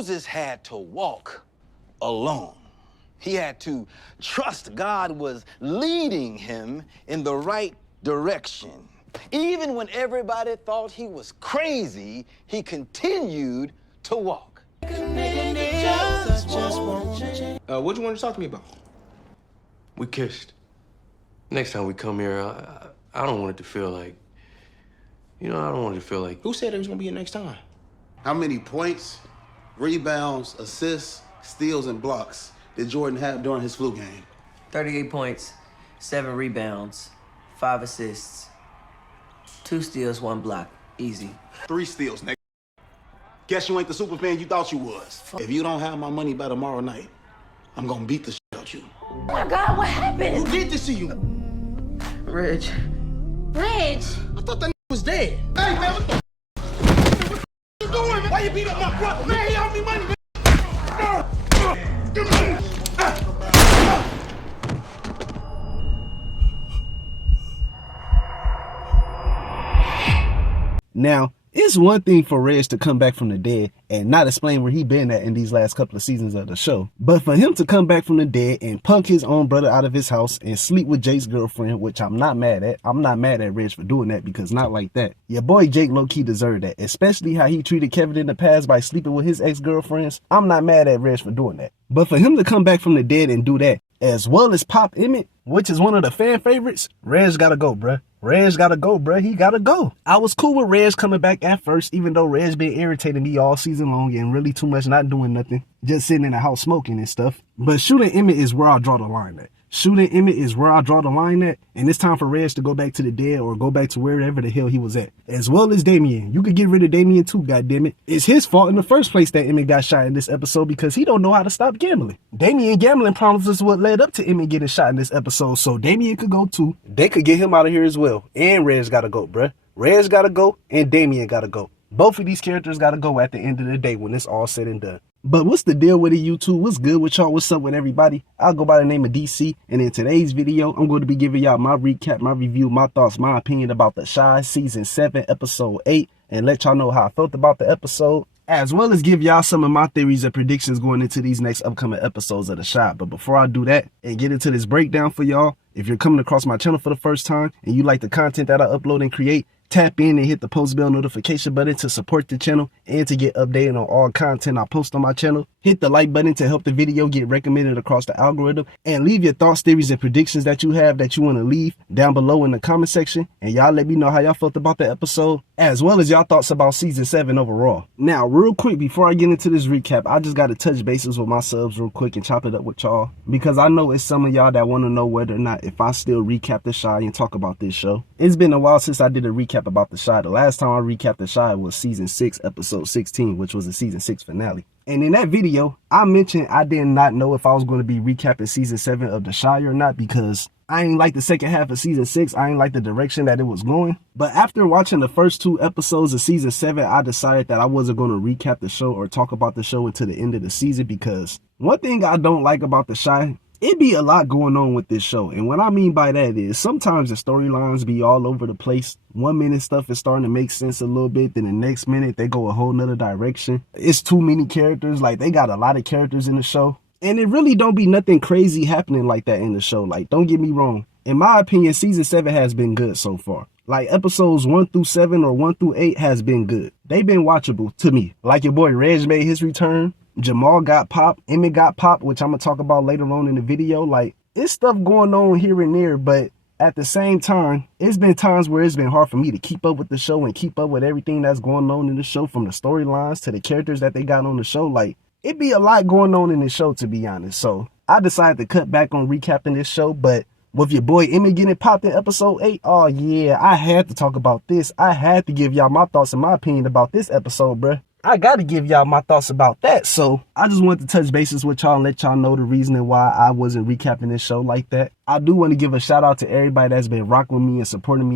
Moses had to walk alone. He had to trust God was leading him in the right direction. Even when everybody thought he was crazy, he continued to walk. What you want to talk to me about? We kissed. Next time we come here, I don't want it to feel like, I don't want it to feel like. Who said it was gonna be a next time? How many points, rebounds, assists, steals, and blocks did Jordan have during his flu game? 38 points, 7 rebounds, 5 assists, 2 steals, 1 block. Easy. 3 steals, nigga. Guess you ain't the super fan you thought you was. If you don't have my money by tomorrow night, I'm gonna beat the shit out you. Oh my God, what happened? Who did this to you? Reg. Reg! I thought that was dead. Hey, man, what the you doing, man? Why you beat up my brother? Man, he owed me money, man. Give me money. Now, it's one thing for Reg to come back from the dead and not explain where he been at in these last couple of seasons of the show. But for him to come back from the dead and punk his own brother out of his house and sleep with Jake's girlfriend, which I'm not mad at. I'm not mad at Reg for doing that, because not like that. Your boy Jake low-key deserved that, especially how he treated Kevin in the past by sleeping with his ex-girlfriends. I'm not mad at Reg for doing that. But for him to come back from the dead and do that, as well as Pop Emmett, which is one of the fan favorites, Reg gotta go, bruh. Reg gotta go, bruh. He gotta go. I was cool with Reg coming back at first, even though Reg been irritating me all season long and really too much not doing nothing, just sitting in the house smoking and stuff. But shooting Emmett is where I draw the line at. Shooting Emmett is where I draw the line at, and it's time for Reg to go back to the dead or go back to wherever the hell he was at. As well as Damien. You could get rid of Damien too, goddammit. It's his fault in the first place that Emmett got shot in this episode, because he don't know how to stop gambling. Damien gambling problems is what led up to Emmett getting shot in this episode, so Damien could go too. They could get him out of here as well. And Reg gotta go, bruh. Reg gotta go, and Damien gotta go. Both of these characters gotta go at the end of the day when it's all said and done. But what's the deal with it, YouTube? What's good with y'all? What's up with everybody? I'll go by the name of DC, and in today's video, I'm going to be giving y'all my recap, my review, my thoughts, my opinion about The Chi Season 7, Episode 8, and let y'all know how I felt about the episode, as well as give y'all some of my theories and predictions going into these next upcoming episodes of The Chi. But before I do that and get into this breakdown for y'all, if you're coming across my channel for the first time and you like the content that I upload and create, tap in and hit the post bell notification button to support the channel and to get updated on all content I post on my channel. Hit the like button to help the video get recommended across the algorithm, and leave your thoughts, theories, and predictions that you have that you want to leave down below in the comment section. And y'all let me know how y'all felt about the episode, as well as y'all thoughts about Season 7 overall. Now, real quick, before I get into this recap, I just got to touch bases with my subs real quick and chop it up with y'all, because I know it's some of y'all that want to know whether or not if I still recap The Chi and talk about this show. It's been a while since I did a recap about The Chi. The last time I recapped The Chi was Season 6, Episode 16, which was the Season 6 finale. And in that video, I mentioned I did not know if I was going to be recapping Season 7 of The Chi or not, because I ain't like the second half of Season 6. I ain't like the direction that it was going. But after watching the first 2 episodes of Season 7, I decided that I wasn't going to recap the show or talk about the show until the end of the season, because one thing I don't like about The Chi, it be a lot going on with this show. And what I mean by that is sometimes the storylines be all over the place. 1 minute stuff is starting to make sense a little bit, then the next minute they go a whole nother direction. It's too many characters. Like, they got a lot of characters in the show, and it really don't be nothing crazy happening like that in the show. Like, don't get me wrong. In my opinion, Season 7 has been good so far. Like, episodes 1 through 7 or 1 through 8 has been good. They've been watchable to me. Like, your boy Reg made his return. Jamal got popped. Emmett got popped, which I'm going to talk about later on in the video. Like, it's stuff going on here and there, but at the same time, it's been times where it's been hard for me to keep up with the show and keep up with everything that's going on in the show, from the storylines to the characters that they got on the show. Like, it be a lot going on in the show, to be honest. So I decided to cut back on recapping this show, but with your boy Emmett getting popped in episode 8, oh yeah, I had to talk about this. I had to give y'all my thoughts and my opinion about this episode, bruh. I gotta give y'all my thoughts about that. So I just wanted to touch bases with y'all and let y'all know the reasoning why I wasn't recapping this show like that. I do want to give a shout out to everybody that's been rocking with me and supporting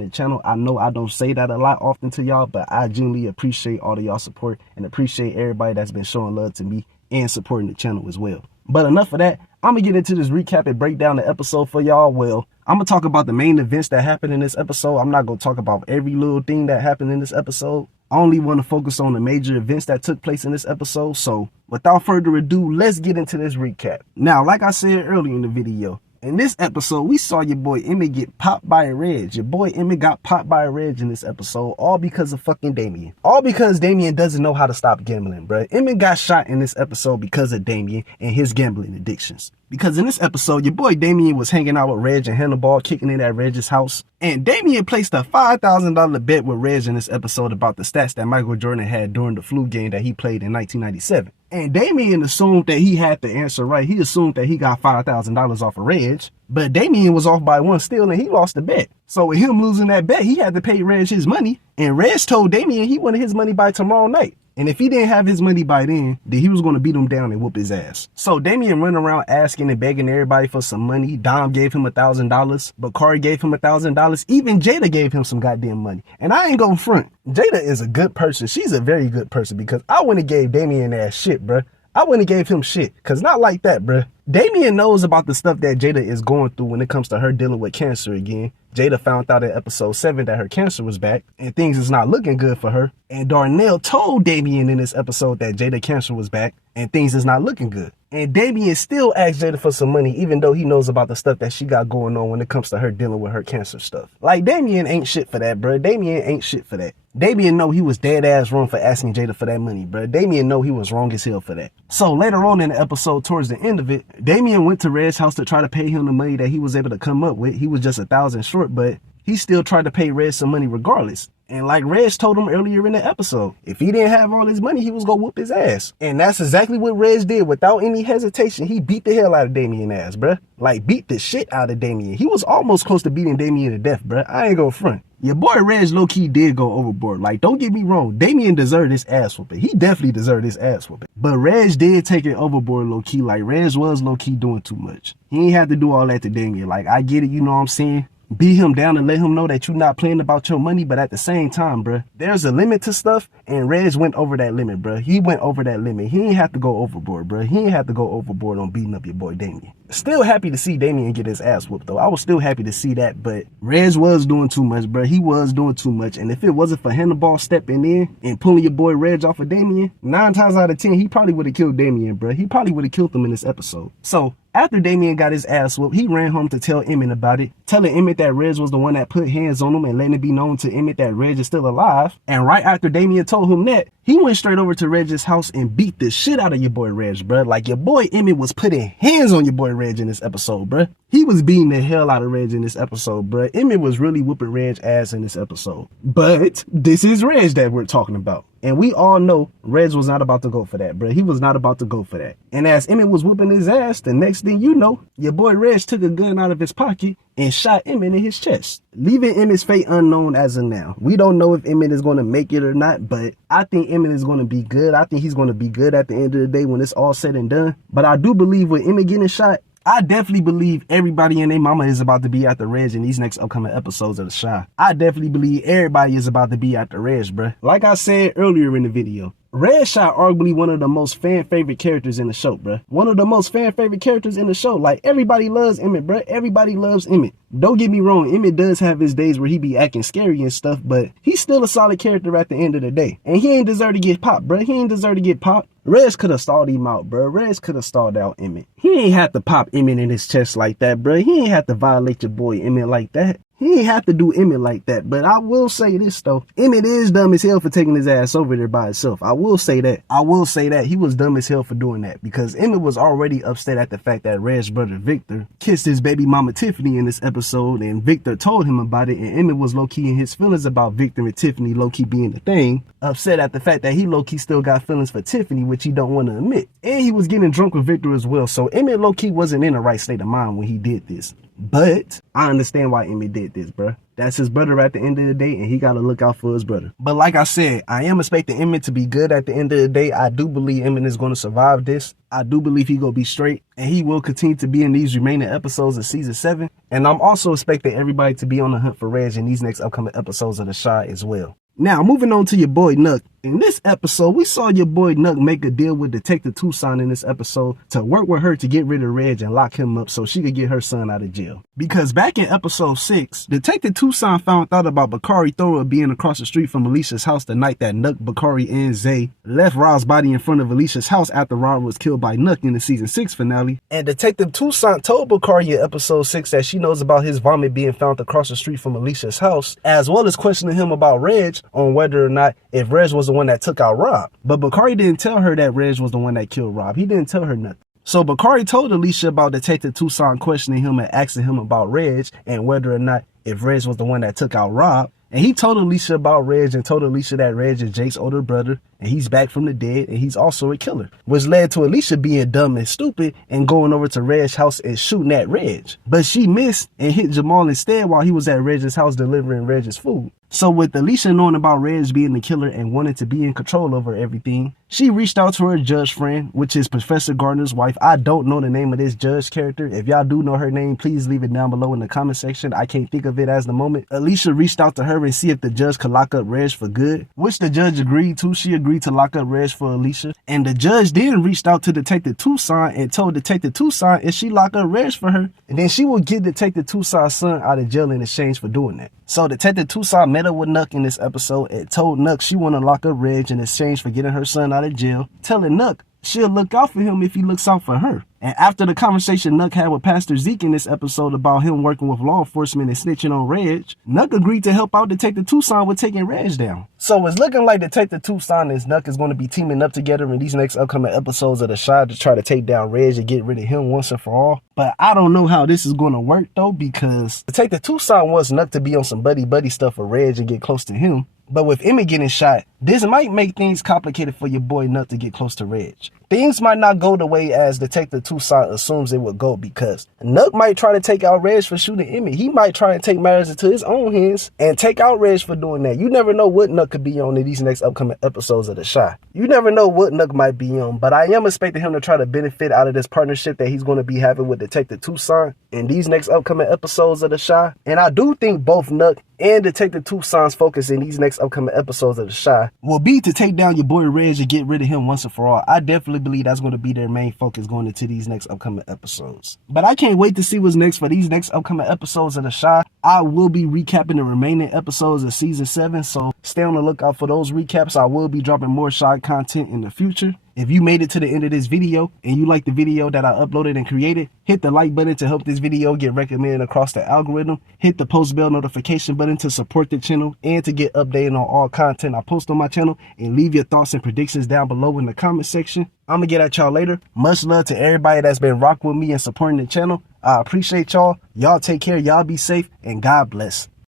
the channel. I know I don't say that a lot often to y'all, but I genuinely appreciate all of y'all support and appreciate everybody that's been showing love to me and supporting the channel as well. But enough of that. I'm gonna get into this recap and break down the episode for y'all. Well, I'm gonna talk about the main events that happened in this episode. I'm not gonna talk about every little thing that happened in this episode. I only want to focus on the major events that took place in this episode. So without further ado, let's get into this recap. Now, like I said earlier in the video, in this episode, we saw your boy Emmett get popped by a Reg. Your boy Emmett got popped by a Reg in this episode, all because of fucking Damien. All because Damien doesn't know how to stop gambling, bruh. Emmett got shot in this episode because of Damien and his gambling addictions. Because in this episode, your boy Damien was hanging out with Reg and Hannibal, kicking it at Reg's house. And Damien placed a $5,000 bet with Reg in this episode about the stats that Michael Jordan had during the flu game that he played in 1997. And Damien assumed that he had the answer right. He assumed that he got $5,000 off of Reg. But Damien was off by one still and he lost the bet. So with him losing that bet, he had to pay Reg his money. And Reg told Damien he wanted his money by tomorrow night. And if he didn't have his money by then he was going to beat him down and whoop his ass. So Damien ran around asking and begging everybody for some money. Dom gave him $1,000. Bakari gave him $1,000. Even Jada gave him some goddamn money. And I ain't gonna front. Jada is a good person. She's a very good person because I wouldn't have gave Damien ass shit, bruh. I wouldn't have gave him shit. Cause not like that, bruh. Damien knows about the stuff that Jada is going through when it comes to her dealing with cancer again. Jada found out in episode 7 that her cancer was back and things is not looking good for her. And Darnell told Damien in this episode that Jada cancer was back and things is not looking good. And Damien still asked Jada for some money even though he knows about the stuff that she got going on when it comes to her dealing with her cancer stuff. Like Damien ain't shit for that, bro. Damien ain't shit for that. Damien know he was dead ass wrong for asking Jada for that money, bro. Damien know he was wrong as hell for that. So later on in the episode, towards the end of it, Damien went to Reg's house to try to pay him the money that he was able to come up with. He was just $1,000 short, but he still tried to pay Reg some money regardless. And like Reg told him earlier in the episode, if he didn't have all his money, he was gonna whoop his ass. And that's exactly what Reg did. Without any hesitation, he beat the hell out of Damien ass, bruh. Like, beat the shit out of Damien. He was almost close to beating Damien to death, bruh. I ain't gonna front. Your boy Reg low-key did go overboard. Like, don't get me wrong, Damien deserved his ass whooping. He definitely deserved his ass whooping. But Reg did take it overboard low-key. Like, Reg was low-key doing too much. He ain't have to do all that to Damien. Like, I get it, you know what I'm saying? Beat him down and let him know that you're not playing about your money, but at the same time, bruh, there's a limit to stuff, and Reg went over that limit, bruh. He went over that limit. He ain't have to go overboard, bruh. He ain't have to go overboard on beating up your boy Damien. Still happy to see Damien get his ass whooped, though. I was still happy to see that, but Reg was doing too much, bruh. He was doing too much, and if it wasn't for Hannibal stepping in and pulling your boy Reg off of Damien, 9 times out of 10, he probably would have killed Damien, bruh. He probably would have killed him in this episode. So, after Damien got his ass whooped, he ran home to tell Emmett about it, telling Emmett that Reg was the one that put hands on him and letting it be known to Emmett that Reg is still alive. And right after Damien told him that, he went straight over to Reg's house and beat the shit out of your boy Reg, bruh. Like, your boy Emmett was putting hands on your boy Reg in this episode, bruh. He was beating the hell out of Reg in this episode, bruh. Emmett was really whooping Reg's ass in this episode. But this is Reg that we're talking about. And we all know Reg was not about to go for that, bruh. He was not about to go for that. And as Emmett was whooping his ass, the next thing you know, your boy Reg took a gun out of his pocket and shot Emmett in his chest, leaving Emmett's fate unknown as of now. We don't know if Emmett is going to make it or not, but I think Emmett is going to be good. I think he's going to be good at the end of the day when it's all said and done. But I do believe with Emmett getting shot, I definitely believe everybody and their mama is about to be after Reg in these next upcoming episodes of The Chi. I definitely believe everybody is about to be after Reg, bruh. Like I said earlier in the video, Reg shot arguably one of the most fan-favorite characters in the show, bruh. One of the most fan-favorite characters in the show. Like, everybody loves Emmett, bruh. Everybody loves Emmett. Don't get me wrong, Emmett does have his days where he be acting scary and stuff, but he's still a solid character at the end of the day. And he ain't deserve to get popped, bruh. He ain't deserve to get popped. Reg could have stalled him out, bruh. Reg could have stalled out Emmett. He ain't have to pop Emmett in his chest like that, bruh. He ain't have to violate your boy Emmett like that. He ain't have to do Emmett like that. But I will say this, though. Emmett is dumb as hell for taking his ass over there by himself. I will say that. I will say that. He was dumb as hell for doing that. Because Emmett was already upset at the fact that Reg's brother Victor kissed his baby mama Tiffany in this episode. And Victor told him about it. And Emmett was low-key in his feelings about Victor and Tiffany low-key being the thing. Upset at the fact that he low-key still got feelings for Tiffany, which he don't want to admit. And he was getting drunk with Victor as well. So Emmett low-key wasn't in the right state of mind when he did this. But I understand why Emmett did this, bruh. That's his brother at the end of the day, and he got to look out for his brother. But like I said, I am expecting Emmett to be good at the end of the day. I do believe Emmett is going to survive this. I do believe he going to be straight, and he will continue to be in these remaining episodes of Season 7. And I'm also expecting everybody to be on the hunt for Reg in these next upcoming episodes of The Chi as well. Now, moving on to your boy Nuck. In this episode, we saw your boy Nuck make a deal with Detective Tucson in this episode to work with her to get rid of Reg and lock him up so she could get her son out of jail. Because back in episode 6, Detective Tucson found out about Bakari Thorough being across the street from Alicia's house the night that Nuck, Bakari, and Zay left Rob's body in front of Alicia's house after Rob was killed by Nuck in the season 6 finale. And Detective Tucson told Bakari in episode 6 that she knows about his vomit being found across the street from Alicia's house, as well as questioning him about Reg on whether or not if Reg was the one that took out Rob. But Bakari didn't tell her that Reg was the one that killed Rob. He didn't tell her nothing. So Bakari told Alicia about Detective Tucson questioning him and asking him about Reg and whether or not if Reg was the one that took out Rob. And he told Alicia about Reg and told Alicia that Reg is Jake's older brother and he's back from the dead and he's also a killer, which led to Alicia being dumb and stupid and going over to Reg's house and shooting at Reg. But she missed and hit Jamal instead while he was at Reg's house delivering Reg's food. So with Alicia knowing about Reg being the killer and wanting to be in control over everything, she reached out to her judge friend, which is Professor Gardner's wife. I don't know the name of this judge character. If y'all do know her name, please leave it down below in the comment section. I can't think of it as the moment. Alicia reached out to her and see if the judge could lock up Reg for good, which the judge agreed to. She agreed to lock up Reg for Alicia. And the judge then reached out to Detective Tucson and told Detective Tucson if she locked up Reg for her, and then she would get Detective Tucson's son out of jail in exchange for doing that. So Detective Tucson met up with Nuck in this episode and told Nuck she want to lock up Reg in exchange for getting her son out of jail, telling Nuck she'll look out for him if he looks out for her. And after the conversation Nuck had with Pastor Zeke in this episode about him working with law enforcement and snitching on Reg, Nuck agreed to help out Detective Tucson with taking Reg down. So it's looking like Detective Tucson and Nuck is going to be teaming up together in these next upcoming episodes of The Chi to try to take down Reg and get rid of him once and for all. But I don't know how this is going to work though, because Detective Tucson wants Nuck to be on some buddy-buddy stuff for Reg and get close to him. But with Emmett getting shot, this might make things complicated for your boy Nuck to get close to Reg. Things might not go the way as Detective Tucson assumes it would go, because Nuck might try to take out Reg for shooting Emmett. He might try to take matters into his own hands and take out Reg for doing that. You never know what Nuck could be on in these next upcoming episodes of The Chi. You never know what Nuck might be on, but I am expecting him to try to benefit out of this partnership that he's going to be having with Detective Tucson in these next upcoming episodes of The Chi. And I do think both Nuck and Detective Tucson's focus in these next upcoming episodes of The Chi will be to take down your boy Reg and get rid of him once and for all. I definitely believe that's going to be their main focus going into these next upcoming episodes. But I can't wait to see what's next for these next upcoming episodes of The Chi. I will be recapping the remaining episodes of season 7, so stay on the lookout for those recaps. I will be dropping more Chi content in the future. If you made it to the end of this video and you like the video that I uploaded and created, hit the like button to help this video get recommended across the algorithm. Hit the post bell notification button to support the channel and to get updated on all content I post on my channel. And leave your thoughts and predictions down below in the comment section. I'm going to get at y'all later. Much love to everybody that's been rocking with me and supporting the channel. I appreciate y'all. Y'all take care. Y'all be safe. And God bless.